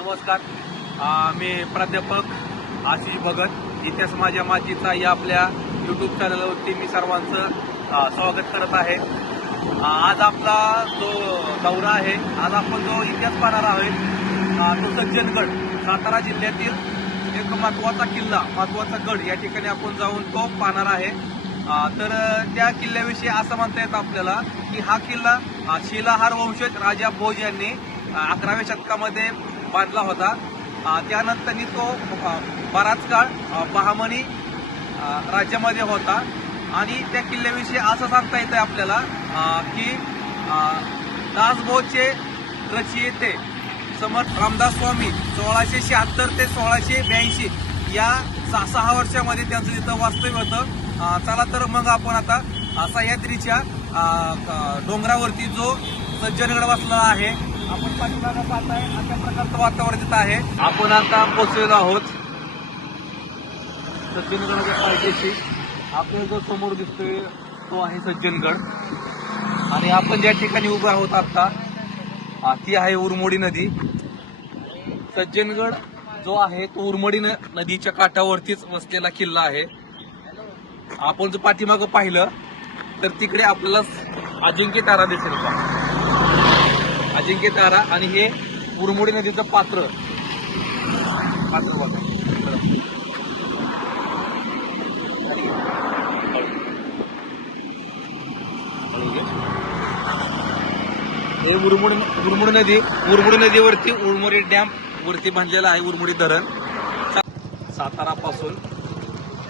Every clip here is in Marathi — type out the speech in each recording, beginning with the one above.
नमस्कार. मी प्राध्यापक आशिष भगत. इतिहास माझ्या मातीचा या आपल्या यूट्यूब चॅनलवरती मी सर्वांचं स्वागत करत आहे. आज आपला जो दौरा आहे आज आपण जो इतिहास पाहणार आहोत तो सज्जनगड सातारा जिल्ह्यातील एक महत्त्वाचा किल्ला महत्त्वाचा गड या ठिकाणी आपण जाऊन तो पाहणार आहे. तर त्या किल्ल्याविषयी असं म्हणता येतं आपल्याला की हा किल्ला शिलाहार वंशज राजा भोज यांनी अकराव्या शतकामध्ये बांधला होता. त्यानंतरनी तो बराच काळ बहामनी राज्यामध्ये होता. आणि त्या किल्ल्याविषयी असं सांगता येतं आपल्याला की अ, दासबोधचे रचयिते समर्थ रामदास स्वामी सोळाशे शहात्तर ते सोळाशे ब्याऐंशी या सहा सहा वर्षामध्ये त्यांचं तिथं वास्तव्य होतं. चला तर मग आपण आता सह्याद्रीच्या डोंगरावरती जो सज्जनगड वसला आहे आपण पाठीमागं पाहताय अशा प्रकारचं वातावरण तिथं आहे. आपण आता पोचलेलो आहोत सज्जनगडाच्या पायथ्याशी. आपल्याला जो समोर दिसतोय तो आहे सज्जनगड. आणि आपण ज्या ठिकाणी उभे आहोत आता ती आहे उरमोडी नदी. सज्जनगड जो आहे तो उरमोडी नदीच्या काठावरतीच वसलेला किल्ला आहे. आपण जर पाठीमागं पाहिलं तर तिकडे आपल्याला अजिंक्य तारा दिसेल का? अजिंक्य तारा आणि हे उरमोडी नदीचं पात्र. पात्र बघा. हे उरमुड उरमुड नदी उरमुड नदीवरती उरमुडी डॅम वरती बांधलेला आहे उरमुडी धरण. सातारा पासून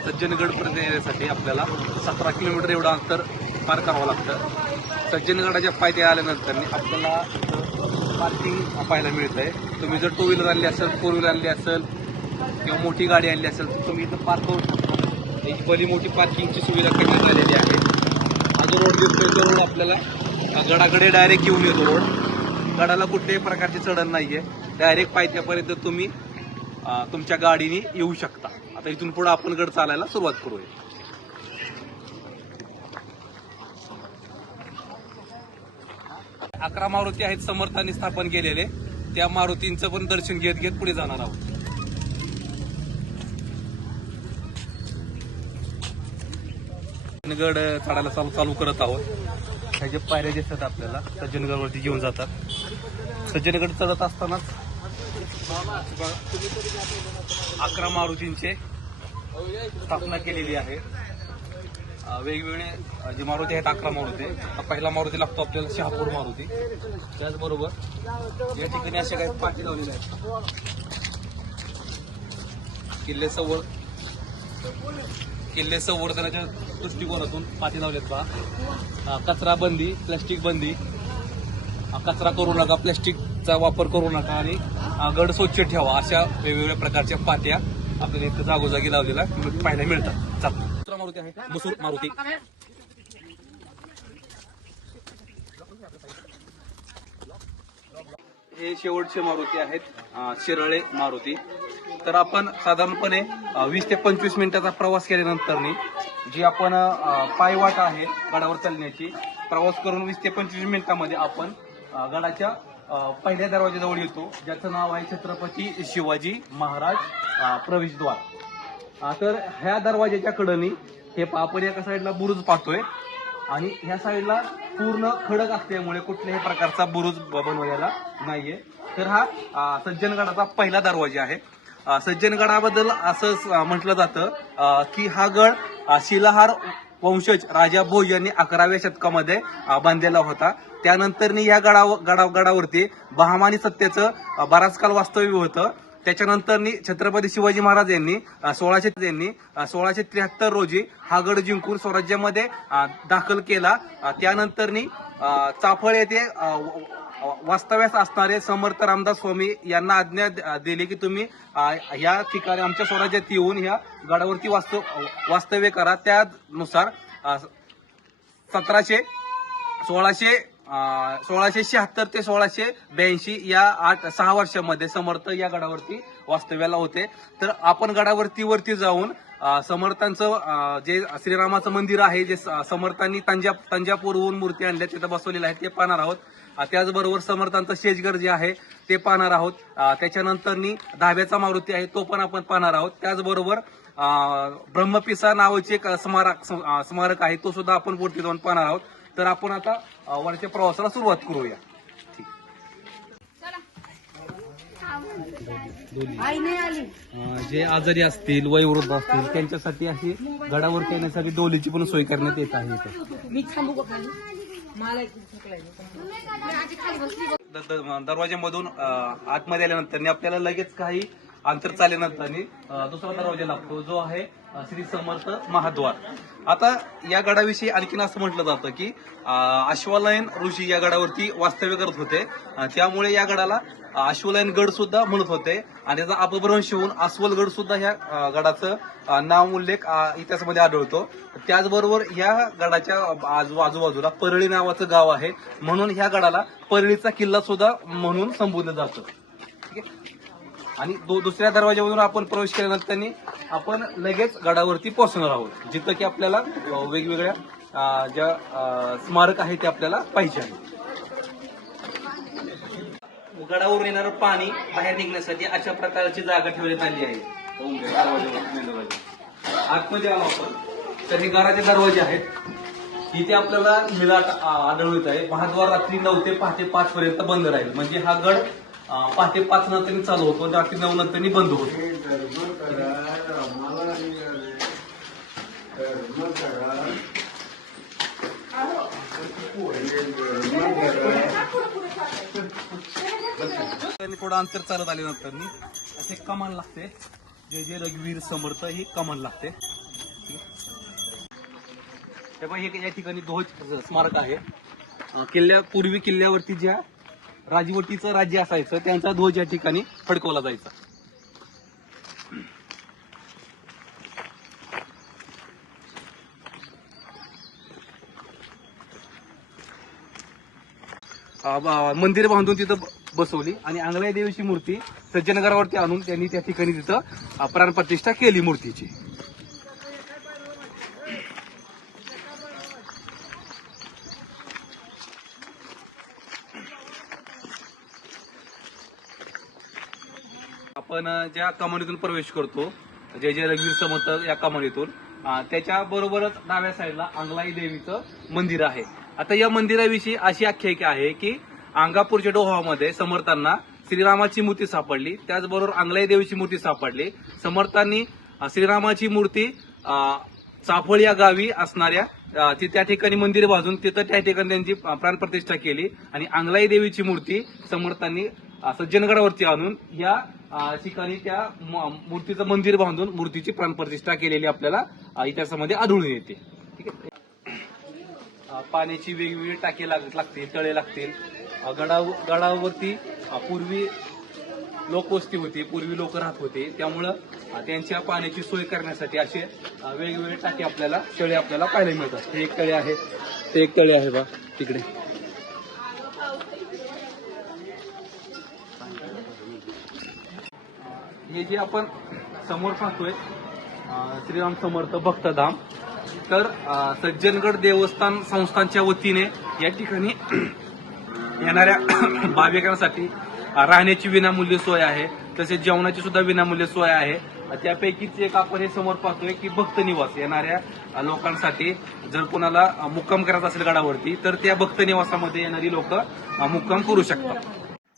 सज्जनगड पर्यंत येण्यासाठी आपल्याला सतरा किलोमीटर एवढं अंतर पार करावं लागतं. सज्जनगडाच्या पायथ्या आल्यानंतर आपल्याला पार्किंग पाहायला मिळतंय. तुम्ही जर टू व्हीलर आणली असेल फोर व्हीलर आणली असेल किंवा मोठी गाडी आणली असेल तर तुम्ही इथं पार्क करू शकता. एक भली मोठी पार्किंगची सुविधा करण्यात आलेली आहे. हा जो रोड दिसतोय तो रोड आपल्याला गडाकडे डायरेक्ट घेऊन येतो रोड गडाला कुठल्याही प्रकारची चढण नाही आहे डायरेक्ट पायथ्यापर्यंत तुम्ही तुमच्या गाडीने येऊ शकता. आता इथून पुढे आपण गड चालायला सुरुवात करूया. अकरा मारुती आहेत समर्थांनी स्थापन केलेले. त्या मारुतींचं पण दर्शन घेत घेत पुढे जाणार आहोत. सज्जनगड चढायला चालू चालू करत आहोत. त्याचे पायऱ्या दिसतात आपल्याला सज्जनगडवरती घेऊन जातात. सज्जनगड चढत असतानाच अकरा मारुतींचे स्थापना केलेली आहे. वेगवेगळे जे मारुती आहेत अकरा मारुती. हा पहिला मारुती लागतो आपल्याला शहापूर मारुती. त्याचबरोबर या ठिकाणी अशा काही पाठी लावलेल्या आहेत. किल्ले संवर किल्ले संवर्धनाच्या दृष्टिकोनातून पाठी लावलेत पहा. कचरा बंदी प्लॅस्टिक बंदी. कचरा करू नका प्लॅस्टिकचा वापर करू नका आणि गड स्वच्छ ठेवा अशा वेगवेगळ्या प्रकारच्या पात्या आपल्याला इथं जागोजागी लावलेल्या पाहायला मिळतात. चालतो मारुती आहे. मसूर मारुती. हे शेवटचे मारुती आहेत शिरळे मारुती. तर आपण साधारणपणे वीस ते पंचवीस मिनिटाचा प्रवास केल्यानंतर जी आपण पायवाट आहे गडावर चालण्याची प्रवास करून वीस ते पंचवीस मिनिटामध्ये आपण गडाच्या पहिल्या दरवाजाजवळ येतो ज्याचं नाव आहे छत्रपती शिवाजी महाराज प्रवेशद्वार. तर ह्या दरवाजाच्या कडनी हे आपण एका साईडला बुरुज पाहतोय. आणि ह्या साईडला पूर्ण खडक असल्यामुळे कुठल्याही प्रकारचा बुरुज बनवायला बनवलेला नाहीये. तर हा सज्जनगडाचा पहिला दरवाजा आहे. सज्जनगडाबद्दल असं म्हटलं जातं की हा गड शिलाहार वंशज राजा भोज यांनी अकराव्या शतकामध्ये बांधलेला होता. त्यानंतर या गडाव गडा गडावरती बहामानी सत्तेचं बराच काल वास्तव्य होतं. त्याच्यानंतर छत्रपती शिवाजी महाराज यांनी सोळाशे यांनी सोळाशे त्र्याहत्तर रोजी हा गड जिंकून स्वराज्यामध्ये दाखल केला. त्यानंतरनी त्यानंतर चाफळ येथे वास्तव्यास असणारे समर्थ रामदास स्वामी यांना आज्ञा द- दिली की तुम्ही या ठिकाणी आमच्या स्वराज्यात येऊन ह्या गडावरती वास्तव वास्तव्य करा. त्यानुसार सतराशे सोळाशे सोळाशे शहात्तर ते सोळाशे ब्याऐंशी या आठ सहा वर्षामध्ये समर्थ या गडावरती वास्तव्याला होते. तर आपण गडावरती वरती जाऊन समर्थांचं जे श्रीरामाचं मंदिर आहे जे स- समर्थांनी तंजा तंजापूरहून मूर्ती आणल्या तिथं बसवलेलं आहे ते पाहणार आहोत. त्याचबरोबर समर्थांचं शेजगर जे आहे ते पाहणार आहोत. त्याच्यानंतरनी धाब्याचा मारुती आहे तो पण आपण पाहणार आहोत. त्याचबरोबर ब्रह्मपिसा नावाचे एक स्मारक स्मारक आहे तो सुद्धा आपण वरती जाऊन पाहणार आहोत. तर आपण आता वरच्या प्रवासाला सुरुवात करूया. जे आजारी असतील वयोवृद्ध असतील त्यांच्यासाठी अशी गडावर येण्यासाठी डोलीची पण सोय करण्यात येत आहे दरवाज्यामधून आतमध्ये आल्यानंतर आपल्याला लगेच काही अंतर चालल्यानंतर दुसरा दरवाजा लागतो जो आहे श्री समर्थ महाद्वार. आता या गडाविषयी आणखीन असं म्हटलं जातं की अ, ऋषी या गडावरती वास्तव्य करत होते. त्यामुळे या गडाला अश्वलयन गड सुद्धा म्हणत होते. आणि त्याचा अपभ्रंश होऊन अस्वलगड सुद्धा ह्या गडाचं नाव उल्लेख इतिहासामध्ये आढळतो. त्याचबरोबर ह्या गडाच्या आजू- आजूबाजूला परळी नावाचं गाव आहे. म्हणून ह्या गडाला परळीचा किल्ला सुद्धा म्हणून संबोधलं जातं. ठीक आहे? आणि दुसऱ्या दरवाज्यामधून आपण प्रवेश केल्यानंतर आपण लगेच गडावरती पोहोचणार आहोत जिथं की आपल्याला वेगवेगळ्या ज्या स्मारक आहे ते आपल्याला पाहिजे आहे गडावरून येणारं पाणी बाहेर निघण्यासाठी अशा प्रकारची जागा ठेवण्यात आली आहे. आतमध्ये आलो आपण. तर हे घराचे दरवाजे आहेत. इथे आपल्याला मिलाट आढळून येत आहे. महाद्वार रात्री नऊ ते पहाटे पाच पर्यंत बंद राहील. म्हणजे हा गड पहाटे पाच नंतर चालू होतो आणि रात्री नऊ नंतर बंद होतो. थोडं अंतर चालत आल्यानंतर असे कमान लागते. जे जे रघुवीर समर्थ ही कमान लागते. हे हे या ठिकाणी ध्वज स्मारक आहे. किल्ल्या पूर्वी किल्ल्यावरती ज्या राजवटीचं राज्य असायचं त्यांचा ध्वज या ठिकाणी फडकवला जायचा. अं, मंदिर बांधून तिथं बसवली आणि आंगलाई देवीची मूर्ती सज्जनगरावरती आणून त्यांनी त्या ठिकाणी तिथं प्राणप्रतिष्ठा केली मूर्तीची. आपण ज्या कमानीतून प्रवेश करतो जय जय रघुवीर समर्थ या कमानीतून त्याच्या बरोबरच डाव्या साईडला अंगलाई देवीचं मंदिर आहे. आता या मंदिराविषयी अशी आख्यायिका आहे की अंगापूरच्या डोहामध्ये समर्थांना श्रीरामाची मूर्ती सापडली त्याचबरोबर अंगलाई देवीची मूर्ती सापडली. समर्थांनी श्रीरामाची मूर्ती चाफळ या गावी असणाऱ्या ती त्या ठिकाणी मंदिर बाजून तिथं त्या ठिकाणी त्यांची प्राण प्राणप्रतिष्ठा केली आणि अंगलाई देवीची मूर्ती समर्थांनी असं सज्जनगडावरती आणून या ठिकाणी त्या म- मूर्तीचं मंदिर बांधून मूर्तीची प्राणप्रतिष्ठा केलेली आपल्याला इतिहासामध्ये आढळून येते. ठीक आहे? पाण्याची वेगवेगळी टाके लाग- लागतील तळे लागतील. गडाव गडावरती पूर्वी लोकवस्ती होती पूर्वी लोक राहत होते. त्यामुळं त्यांच्या पाण्याची सोय करण्यासाठी असे वेगवेगळे टाके आपल्याला तळे आपल्याला पाहायला मिळतात. हे एक तळे आहे ते एक तळे आहे बा तिकडे. हे जे आपण समोर पाहतोय श्रीराम समर्थ भक्तधाम तर सज्जनगड देवस्थान संस्थांच्या वतीने या ठिकाणी येणाऱ्या भाविकांसाठी राहण्याची विनामूल्य सोय आहे तसेच जेवणाची सुद्धा विनामूल्य सोय आहे. त्यापैकीच एक आपण हे समोर पाहतोय की भक्त निवास येणाऱ्या लोकांसाठी जर कोणाला मुक्काम करायचा असेल गडावरती तर त्या भक्त निवासामध्ये येणारी लोक मुक्काम करू शकतात.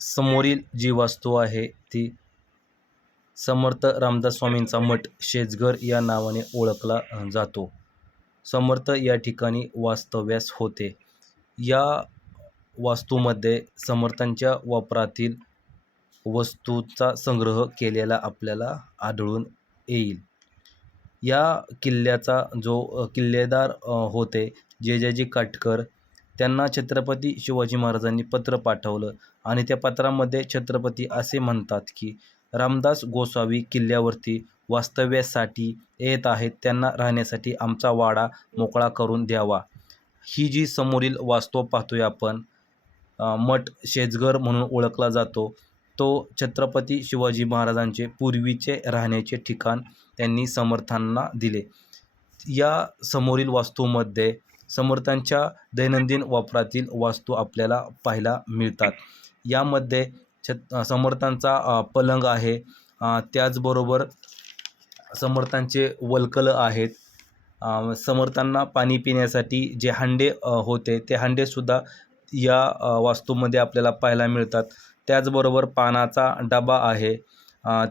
समोरील जी वास्तू आहे ती समर्थ रामदास स्वामींचा मठ शेजगर या नावाने ओळखला जातो. समर्थ या ठिकाणी वास्तव्यास होते. या वास्तूमध्ये समर्थांच्या वापरातील वस्तूचा संग्रह केलेला आपल्याला आढळून येईल. या किल्ल्याचा जो किल्लेदार होते जेजाजी काटकर त्यांना छत्रपती शिवाजी महाराजांनी पत्र पाठवलं आणि त्या पत्रामध्ये छत्रपती असे म्हणतात की रामदास गोसावी किल्ल्यावरती वास्तव्यासाठी येत आहेत. त्यांना राहण्यासाठी आमचा वाडा मोकळा करून द्यावा. ही जी समोरील वास्तव पाहतोय आपण मठ शेजगर म्हणून ओळखला जातो तो छत्रपती शिवाजी महाराजांचे पूर्वीचे राहण्याचे ठिकाण त्यांनी समर्थांना दिले. या समोरील वास्तूमध्ये समर्थांच्या दैनंदिन वापरातील वास्तू आपल्याला पाहायला मिळतात. यामध्ये छत समर्थांचा पलंग आहे. त्याचबरोबर समर्थांचे वलकलं आहेत. समर्थांना पाणी पिण्यासाठी जे हांडे होते ते हांडेसुद्धा या वास्तूमध्ये आपल्याला पाहायला मिळतात. त्याचबरोबर पानाचा डबा आहे.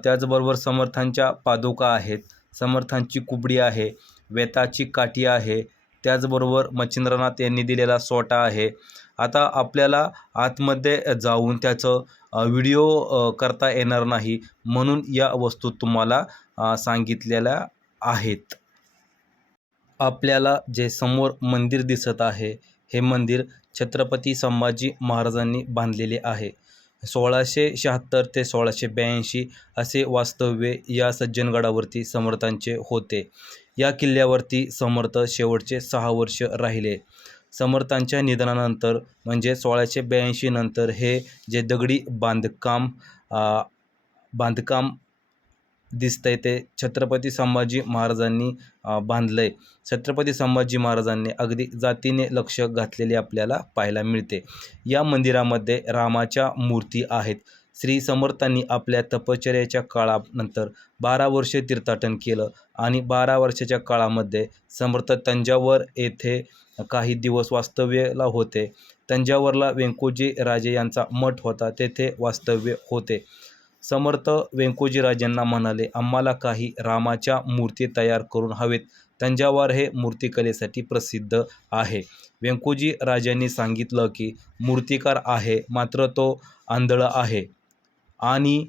त्याचबरोबर समर्थांच्या पादुका आहेत. समर्थांची कुबडी आहे. वेताची काठी आहे. त्याचबरोबर मच्छिंद्रनाथ यांनी दिलेला सोटा आहे. आता आपल्याला आतमध्ये जाऊन त्याचं व्हिडिओ करता येणार नाही म्हणून या वस्तू तुम्हाला सांगितलेल्या आहेत. आपल्याला जे समोर मंदिर दिसत आहे हे मंदिर छत्रपती संभाजी महाराजांनी बांधलेले आहे. सोळाशे शहात्तर ते सोळाशे ब्याऐंशी असे वास्तव्य या सज्जनगडावरती समर्थांचे होते. या किल्ल्यावरती समर्थ शेवटचे सहा वर्ष राहिले. समर्थांच्या निधनानंतर म्हणजे सोळाशे ब्याऐंशी नंतर हे जे दगडी बांधकाम बांधकाम बांधकाम दिसतंय ते छत्रपती संभाजी महाराजांनी बांधलं बांधलंय. छत्रपती संभाजी महाराजांनी अगदी जातीने लक्ष घातलेले आपल्याला पाहायला मिळते. या मंदिरामध्ये रामाच्या मूर्ती आहेत. श्री समर्थांनी आपल्या तपश्चर्याच्या काळानंतर बारा वर्षे तीर्थाटन केलं आणि बारा वर्षाच्या काळामध्ये समर्थ तंजावर येथे काही दिवस वास्तव्याला होते. तंजावरला वेंकोजी राजे यांचा मठ होता तेथे वास्तव्य होते. समर्थ वेंकोजी राजांना म्हणाले आम्हाला काही रामाच्या मूर्ती तयार करून हवेत. तंजावर हे मूर्तिकलेसाठी प्रसिद्ध आहे. वेंकोजी राजांनी सांगितलं की मूर्तिकार आहे मात्र तो आंधळ आहे. आणि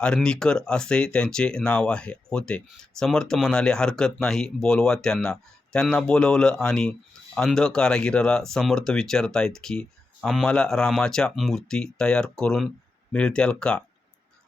अर्निकर असे त्यांचे नाव आहे होते. समर्थ म्हणाले हरकत नाही बोलवा त्यांना. त्यांना बोलवलं आणि अंध कारागिराला समर्थ विचारतायत की आम्हाला रामाच्या मूर्ती तयार करून मिळतील का?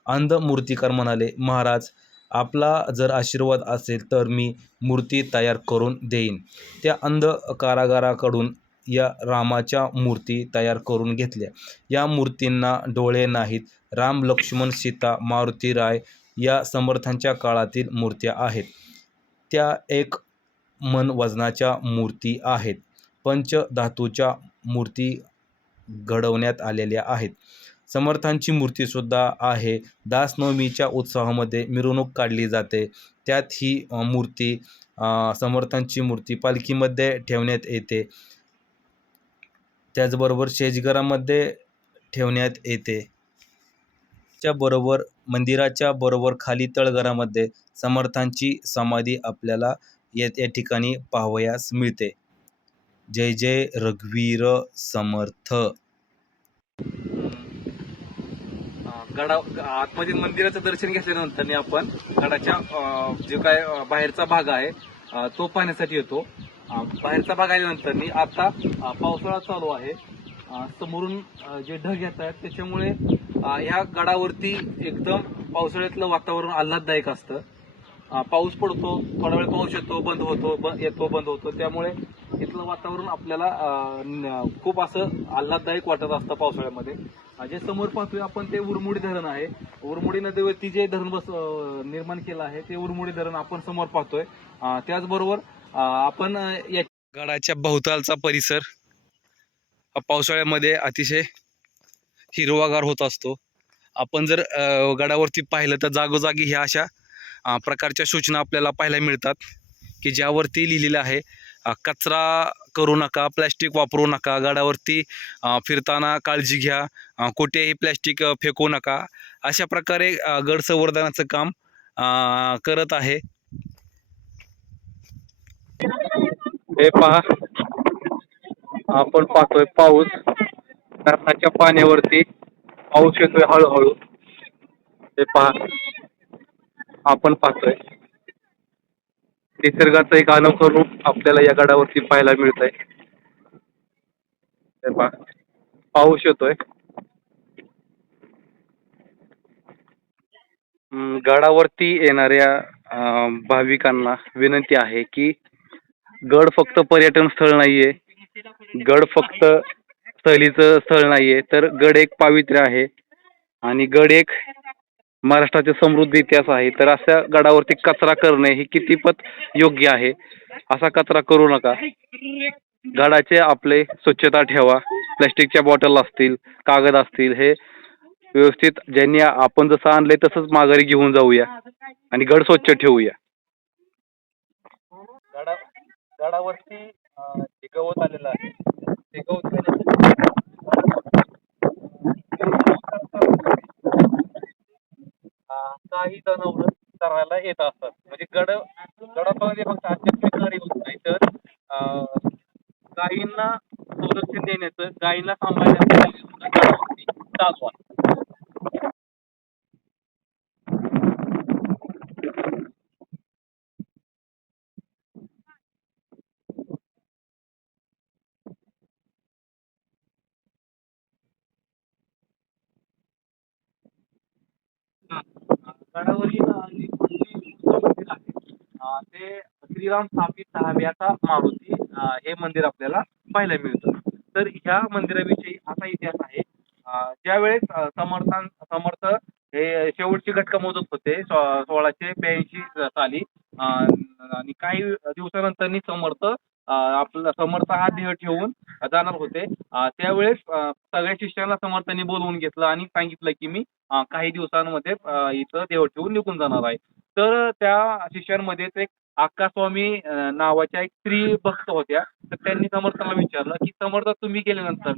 अंध मूर्तिकार म्हणाले महाराज आपला जर आशीर्वाद असेल तर मी मूर्ती तयार करून देईन. त्या अंध कारागाराकडून या रामाच्या मूर्ती तयार करून घेतल्या. या मूर्तींना डोळे नाहीत. राम लक्ष्मण सीता मारुती राय या समर्थांच्या काळातील मूर्त्या आहेत. त्या एक मन वजनाच्या मूर्ती आहेत. पंचधातूच्या मूर्ती घडवण्यात आलेल्या आहेत. समर्थांची मूर्तीसुद्धा आहे. दासनवमीच्या उत्सवामध्ये मिरवणूक काढली जाते. त्यात ही मूर्ती समर्थांची मूर्ती पालखीमध्ये ठेवण्यात येते. त्याचबरोबर शेजघरामध्ये ठेवण्यात येते. च्या बरोबर मंदिराच्या बरोबर खाली तळघरामध्ये समर्थांची समाधी आपल्याला या या ठिकाणी पाहावयास मिळते. जय जय रघुवीर समर्थ. गडा आतमध्ये मंदिराचं दर्शन घेतल्यानंतर आपण गडाच्या जे काय बाहेरचा भाग आहे तो पाहण्यासाठी येतो. बाहेरचा भाग आल्यानंतर आता पावसाळा चालू आहे. समोरून जे ढग येत आहेत त्याच्यामुळे ह्या गडावरती एकदम पावसाळ्यातलं वातावरण आल्हाददायक असतं. पाऊस पडतो थोडा वेळ पाऊस येतो बंद होतो ब- येतो बंद होतो. त्यामुळे इथलं वातावरण आपल्याला खूप असं आल्हाददायक वाटत असतं पावसाळ्यामध्ये. जे समोर पाहतोय आपण ते उरमुडी धरण आहे. उरमुडी नदीवरती जे धरण बस निर्माण केलं आहे ते उरमुडी धरण आपण समोर पाहतोय. त्याचबरोबर आपण या गडाच्या भोवतालचा परिसर हा पावसाळ्यामध्ये अतिशय हिरवागार होत असतो. आपण जर गडावरती पाहिलं तर जागोजागी ह्या अशा प्रकारच्या सूचना आपल्याला पाहायला मिळतात की ज्यावरती लिहिलेलं आहे कचरा करू नका प्लॅस्टिक वापरू नका गडावरती फिरताना काळजी घ्या कुठेही प्लॅस्टिक फेकू नका अशा प्रकारे गड संवर्धनाचं काम करत आहे. हे पहा. आपण पाहतोय पाऊस. धरणाच्या पाण्यावरती पाऊस येतोय हळूहळू. हे पहा. आपण पाहतोय. निसर्गाचं एक अनोखं रूप आपल्याला या गडावरती पाहायला मिळत आहे हे पहा. पाऊस येतोय. गडावरती येणाऱ्या अं, भाविकांना विनंती आहे की गड फक्त पर्यटन स्थळ नाहीये. गड फक्त सहलीचं स्थळ नाहीये. तर गड एक पावित्र्य आहे. आणि गड एक महाराष्ट्राचे समृद्ध इतिहास आहे. तर अशा गडावरती कचरा करणे हे कितीपत योग्य आहे. असा कचरा करू नका. गडाचे आपले स्वच्छता ठेवा. प्लॅस्टिकच्या बॉटल असतील कागद असतील हे व्यवस्थित ज्यांनी आपण जसं आणले तसंच माघारी घेऊन जाऊया. आणि गड स्वच्छ ठेवूया गडा गडावरती जे गवत आलेलं आहे. ते गवत काही जनावर चरायला येत असतात. म्हणजे गड गडामध्ये फक्त आध्यात्मिक कार्य होत नाही तर अं, गायींना संरक्षण देण्याचं गायींना सांभाळण्याचं कार्य सुद्धा गडावरती चालू आहे गडावरील अ, जे कुठली मंदिर आहे अ, ते श्रीराम स्थापित दहाव्याचा मारुती अ, हे मंदिर आपल्याला पाहायला मिळतं. तर ह्या मंदिराविषयी असा इतिहास आहे. ज्यावेळेस अ, समर्थां समर्थ हे शेवटची घटका मोजत होते सोळाशे ब्याऐंशी साली. आणि काही दिवसानंतर समर्थ आपला समर्थ हा देह ठेवून जाणार होते. त्यावेळेस सगळ्या शिष्यांना समर्थांनी बोलवून घेतलं आणि सांगितलं की मी काही दिवसांमध्ये इथं देव ठेवून निघून जाणार आहे. तर त्या शिष्यांमध्येच एक आक्कास्वामी स्वामी नावाच्या एक स्त्री भक्त होत्या. तर त्यांनी समर्थांना विचारलं की समर्थ तुम्ही गेल्यानंतर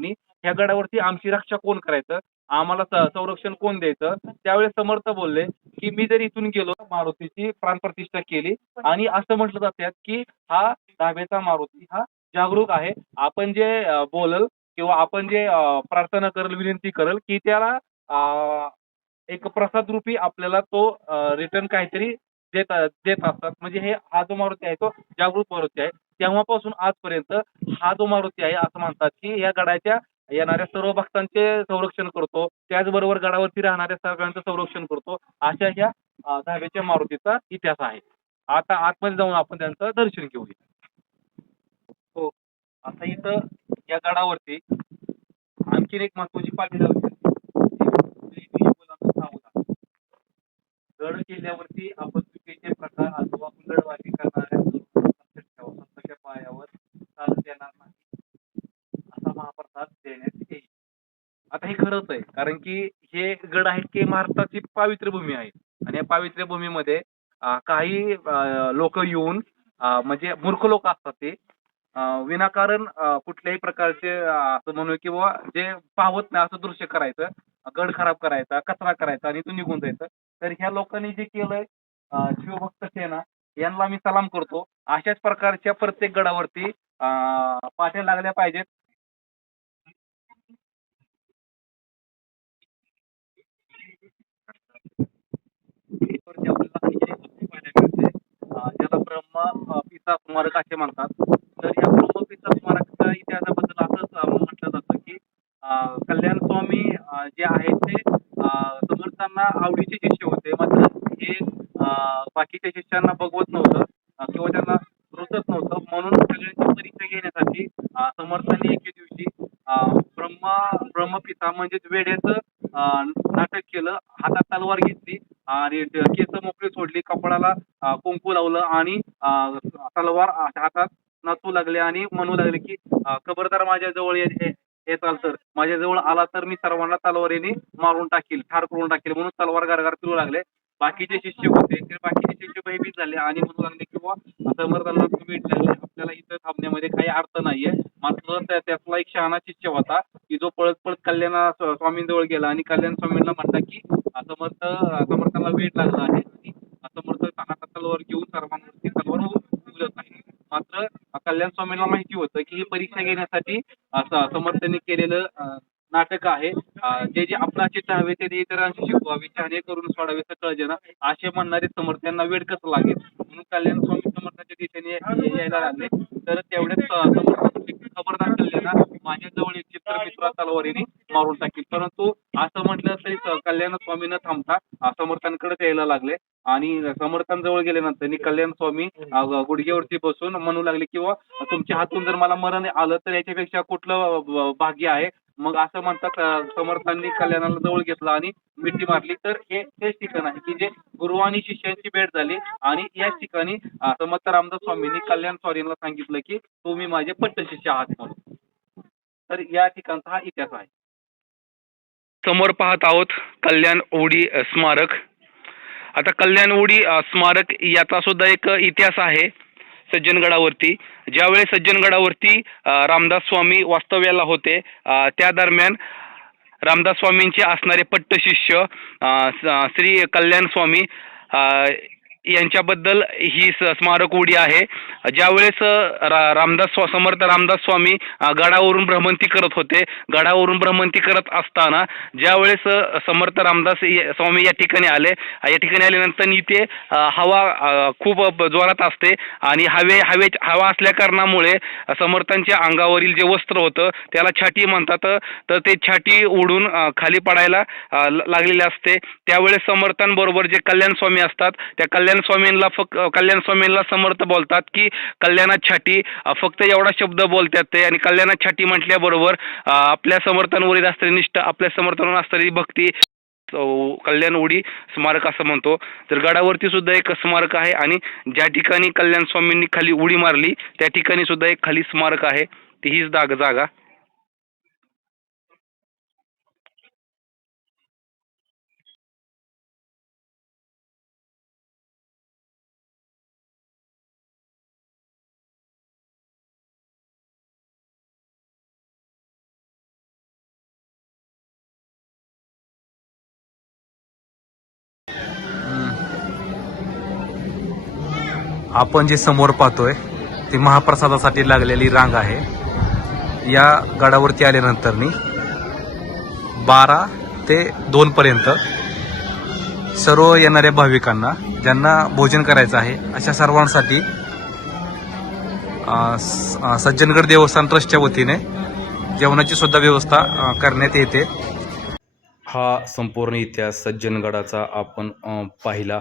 ह्या गडावरती आमची रक्षा कोण करायचं? आम्हाला संरक्षण कोण द्यायचं? त्यावेळेस समर्थ बोलले की मी जर इथून गेलो मारुतीची प्राणप्रतिष्ठा केली आणि असं म्हटलं जातात की हा दहाव्याचा मारुती हा जागरूक आहे. आपण जे बोलल किंवा आपण जे प्रार्थना करल विनंती करल की त्याला एक प्रसाद रूपी आपल्याला तो रिटर्न काहीतरी देत देत असतात. म्हणजे हे हा जो मारुती आहे तो जागृत मारुती आहे. तेव्हापासून आजपर्यंत हा जो मारुती आहे असं म्हणतात की या गडाच्या येणाऱ्या सर्व भक्तांचे संरक्षण करतो. त्याचबरोबर गडावरती राहणाऱ्या सगळ्यांचं संरक्षण करतो. अशा ह्या धाब्याच्या मारुतीचा इतिहास आहे. आता आतमध्ये जाऊन आपण त्यांचं दर्शन घेऊया. हो. आता इथं या गडावरती आणखीन एक महत्वाची पाठी जाऊ गड किल्ल्यावरती आपण चुकीचे प्रकार अथवा करतात करणाऱ्या लोकांना लक्षात ठेवा. स्वतःच्या पायावर चालत येणार नाही असा महाप्रसाद देण्यात येईल आता हे आहे. कारण की हे गड आहेत की महाराष्ट्राची पावित्र्य भूमी आहे. आणि या पावित्र्य भूमीमध्ये काही लोक येऊन म्हणजे मूर्ख लोक असतात ते. विनाकारण कुठल्याही प्रकारचे असं म्हणू किंवा जे पाहत नाही असं दृश्य करायचं गड खराब करायचा कचरा करायचा आणि इथून निघून जायचं. तर ह्या लोकांनी जे केलंय शिवभक्त सेना यांना मी सलाम करतो. अशाच प्रकारच्या प्रत्येक गडावरती अं, पाट्या लागल्या पाहिजेत वरती आपल्याला आणखी एक गोष्ट पाहायला मिळते अं, ज्याला ब्रह्मा पिता स्मारक असे म्हणतात तर या ब्रह्म पिता स्मारकाच्या इतिहासाबद्दल असंच अं, म्हटलं जातं की अं, कल्याण स्वामी अं, जे आहेत ते अं, समर्थांना आवडीचे शिष्य होते मात्र हे अं, बाकीच्या शिष्यांना बघवत नव्हतं अं, किंवा त्यांना रुचत नव्हतं म्हणून सगळ्यांची परीक्षा घेण्यासाठी अं, समर्थांनी एके दिवशी अं, ब्रह्मा ब्रह्मपिता म्हणजेच वेड्याचं अं, नाटक केलं हातात तलवार घेतली आणि ड- केस मोकळी सोडली कपाळाला अं, कुंकू लावलं आणि अं, तलवार हातात नाचू लागले आणि म्हणू लागले की खबरदार माझ्या जवळ येताल तर माझ्या जवळ आला तर मी सर्वांना तलवारीने मारून टाकील ठार करून टाकेल म्हणून तलवार गारगार फिरू लागले. बाकीचे शिष्य होते ते बाकीचे शिष्य भयभीत झाले आणि म्हणू लागले किंवा समर्थांना तुम्ही आपल्याला इथं थांबण्यामध्ये काही अर्थ नाहीये. मात्र त्यातला एक शहाणा शिष्य होता की जो पळत पळत कल्याण स्वामींजवळ गेला आणि कल्याण स्वामींना म्हणता की समर्थ समर्थांना वेळ लागला आहे. आणि समर्थ हातात तलवार घेऊन सर्वांवरती तलवार उलट आहे. मात्र कल्याण स्वामींना माहिती होतं की ही परीक्षा घेण्यासाठी समर्थनी समर्थांनी केलेलं नाटक आहे. अं, जे जे आपणाचे चाहावे ते इतरांशी शिकवावे शहाणे करून सोडावे सकळ ना असे म्हणणारे समर्थांना वेळ कसं लागेल? म्हणून कल्याण स्वामी समर्थाच्या दिशेने यायला लागले. तर तेवढ्याच खबरदार कल्याणा माझ्या जवळ एक चित्रमित्र तलवारीने मारून टाकील. परंतु असं म्हटलं तरी कल्याण स्वामी न थांबता समर्थांकडे यायला लागले. आणि समर्थांजवळ गेल्यानंतर कल्याण स्वामी गुडघ्यावरती बसून म्हणू लागले किंवा तुमच्या हातून जर मला मरण आलं तर याच्यापेक्षा कुठलं भाग्य आहे? मग असं म्हणतात समर्थांनी कल्याणाला जवळ घेतलं आणि मिठी मारली. तर हे तेच ठिकाण आहे की जे गुरु आणि शिष्यांची भेट झाली. आणि याच ठिकाणी समर्थ रामदास स्वामींनी कल्याण स्वामींना सांगितलं की तुम्ही माझे पट्टशिष्य आहात म्हणून. तर या ठिकाणचा हा इतिहास आहे. समोर पाहत आहोत कल्याण उडी स्मारक. आता कल्याण उडी स्मारक याचा सुद्धा एक इतिहास आहे सज्जनगडावरती. ज्यावेळेस सज्जनगडावरती रामदास स्वामी वास्तव्याला होते त्या दरम्यान रामदास स्वामींचे असणारे पट्टशिष्य श्री कल्याण स्वामी यांच्याबद्दल ही स- स्मारक उडी आहे. ज्यावेळेस रा- रामदास स्वा- समर्थ रामदास स्वामी गडावरून भ्रमंती करत होते गडावरून भ्रमंती करत असताना ज्यावेळेस समर्थ रामदास स्वामी या ठिकाणी आले या ठिकाणी आल्यानंतर इथे हवा खूप जोरात असते आणि हवे हवे हवा असल्या कारणामुळे समर्थांच्या अंगावरील जे वस्त्र होतं त्याला छाटी म्हणतात. तर ते छाटी उडून खाली पडायला लागलेले असते. त्यावेळेस समर्थांबरोबर जे कल्याण स्वामी असतात त्या कल्याण कल्याण स्वामींना फक्त कल्याण स्वामींना समर्थ बोलतात की कल्याणात छाटी फक्त एवढा शब्द बोलतात ते आणि कल्याणात छाटी म्हटल्याबरोबर आपल्या समर्थांवरील असलेली निष्ठा आपल्या समर्थांवर असलेली भक्ती कल्याण उडी स्मारक असं म्हणतो. तर गडावरती सुद्धा एक स्मारक आहे आणि ज्या ठिकाणी कल्याण स्वामींनी खाली उडी मारली त्या ठिकाणी सुद्धा एक खाली स्मारक आहे. ती हीच जाग. आपण जे समोर पाहतोय ती महाप्रसादासाठी लागलेली रांग आहे. या गडावरती आल्यानंतरनी बारा ते दोनपर्यंत सर्व येणाऱ्या भाविकांना ज्यांना भोजन करायचं आहे अशा सर्वांसाठी स- सज्जनगड देवस्थान ट्रस्टच्या वतीने जेवणाची सुद्धा व्यवस्था करण्यात येते. हा संपूर्ण इतिहास सज्जनगडाचा आपण पाहिला.